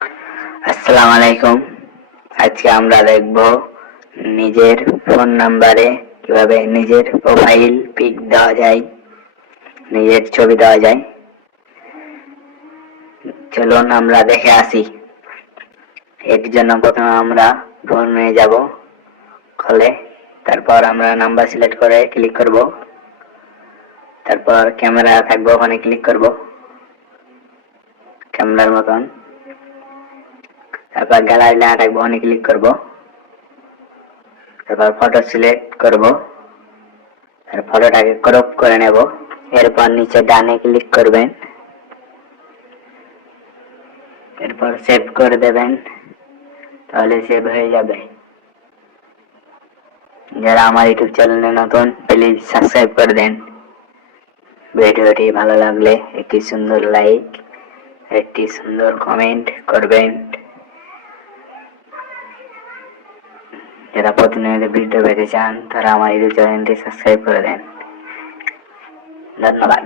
আসসালামু আলাইকুম। আজকে আমরা দেখব নিজের ফোন নাম্বারে কিভাবে নিজের প্রোফাইল পিক দেওয়া যায়, নিজের ছবি দেওয়া যায়। চলুন আমরা দেখে আসি। এর জন্য প্রথমে আমরা ফোনে যাব, খোলে, তারপর আমরা নাম্বার সিলেক্ট করে ক্লিক করব, তারপর ক্যামেরা থাকবে ওখানে ক্লিক করব, ক্যামেরার মতন, তারপর গ্যালারি লেখা থাকবে ওখানে ক্লিক করব, তারপর ফটো সিলেক্ট করব, আর ফটোটাকে ক্রপ করে নেব। এরপর নিচে ডানে ক্লিক করবেন, এরপর সেভ করে দেবেন, তাহলে সেভ হয়ে যাবে। যারা আমার ইউটিউব চ্যানেলে নতুন, প্লিজ সাবস্ক্রাইব করে দেন। ভিডিওটি ভালো লাগলে একটি সুন্দর লাইক, একটি সুন্দর কমেন্ট করবেন। যারা প্রতিনিয়ত ভিডিও পেতে চান তারা আমার ইউটিউব চ্যানেলটি সাবস্ক্রাইব করে দেন। ধন্যবাদ।